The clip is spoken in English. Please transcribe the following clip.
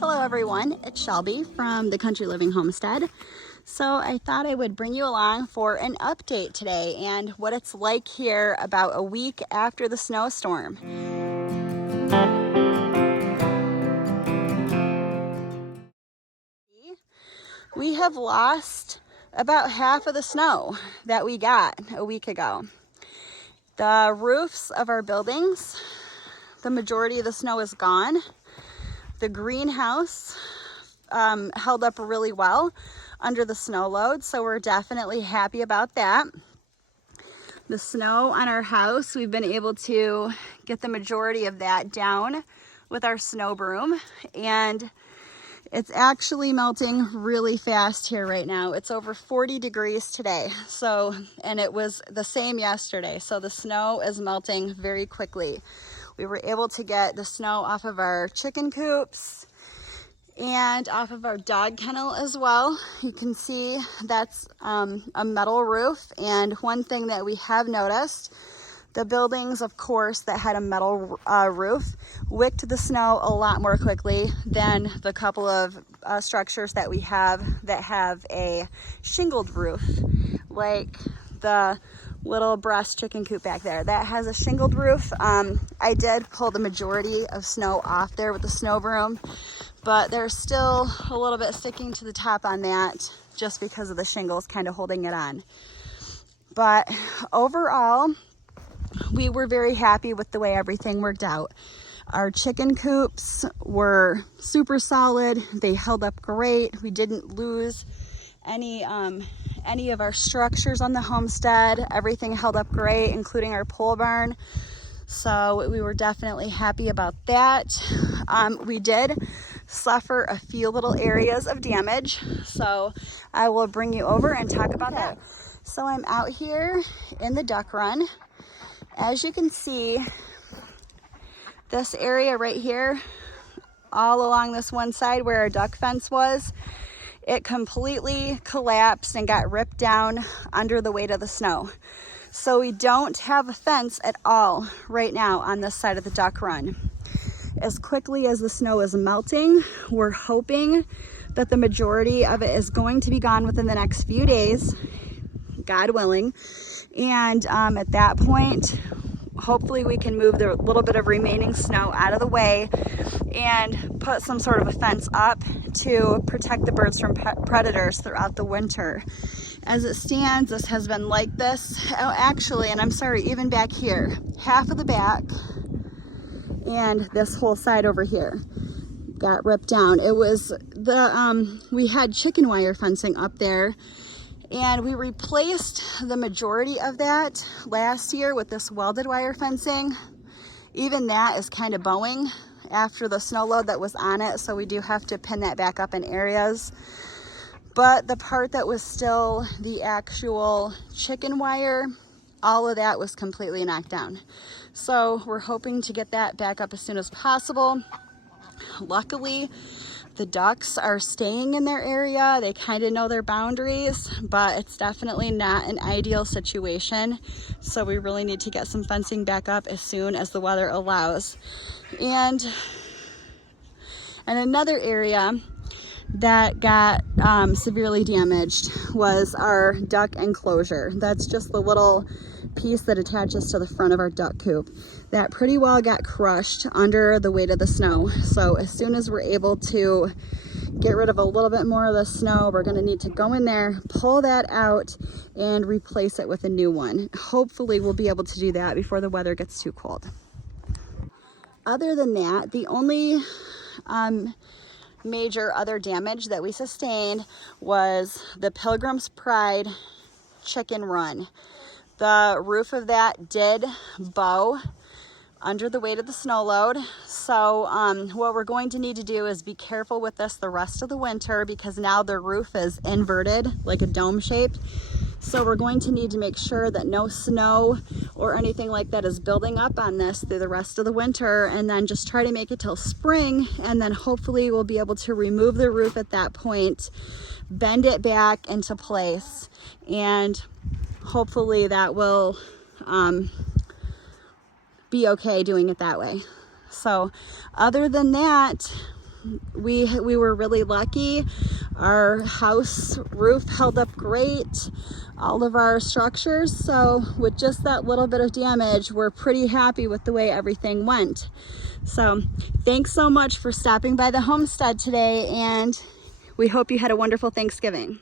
Hello everyone, it's Shelby from the Country Living Homestead. So I thought I would bring you along for an update today and what it's like here about a week after the snowstorm. We have lost about half of the snow that we got a week ago. The roofs of our buildings, the majority of the snow is gone. The greenhouse held up really well under the snow load, so we're definitely happy about that. The snow on our house, we've been able to get the majority of that down with our snow broom, and it's actually melting really fast here right now. It's over 40 degrees today, and it was the same yesterday, so the snow is melting very quickly. We were able to get the snow off of our chicken coops and off of our dog kennel as well. You can see that's a metal roof, and one thing that we have noticed, the buildings, of course, that had a metal roof wicked the snow a lot more quickly than the couple of structures that we have that have a shingled roof, like the little breast chicken coop back there that has a shingled roof. I did pull the majority of snow off there with the snow broom, but there's still a little bit sticking to the top on that just because of the shingles kind of holding it on. But overall, we were very happy with the way everything worked out. Our chicken coops were super solid. They held up great. We didn't lose any of our structures on the homestead. Everything held up great, including our pole barn. So we were definitely happy about that. We did suffer a few little areas of damage, so I will bring you over and talk about that. So I'm out here in the duck run. As you can see, this area right here, all along this one side where our duck fence was, it completely collapsed and got ripped down under the weight of the snow. So we don't have a fence at all right now on this side of the duck run. As quickly as the snow is melting, we're hoping that the majority of it is going to be gone within the next few days, God willing. And at that point, hopefully we can move the little bit of remaining snow out of the way and put some sort of a fence up to protect the birds from predators throughout the winter. As it stands, this has been like this. Oh, actually, and I'm sorry, even back here, half of the back and this whole side over here got ripped down. It was we had chicken wire fencing up there, and we replaced the majority of that last year with this welded wire fencing. Even that is kind of bowing after the snow load that was on it, so we do have to pin that back up in areas. But the part that was still the actual chicken wire, all of that was completely knocked down. So we're hoping to get that back up as soon as possible. Luckily, the ducks are staying in their area. They kind of know their boundaries, but it's definitely not an ideal situation. So we really need to get some fencing back up as soon as the weather allows. And another area that got severely damaged was our duck enclosure. That's just the little piece that attaches to the front of our duck coop. That pretty well got crushed under the weight of the snow. So as soon as we're able to get rid of a little bit more of the snow, we're gonna need to go in there, pull that out, and replace it with a new one. Hopefully we'll be able to do that before the weather gets too cold. Other than that, the only major other damage that we sustained was the Pilgrim's Pride chicken run. The roof of that did bow under the weight of the snow load. So what we're going to need to do is be careful with this the rest of the winter, because now the roof is inverted like a dome shaped. So we're going to need to make sure that no snow or anything like that is building up on this through the rest of the winter, and then just try to make it till spring, and then hopefully we'll be able to remove the roof at that point, bend it back into place, and hopefully that will be okay doing it that way. So other than that, we were really lucky. Our house roof held up great, all of our structures. So with just that little bit of damage, we're pretty happy with the way everything went. So thanks so much for stopping by the homestead today, and we hope you had a wonderful Thanksgiving.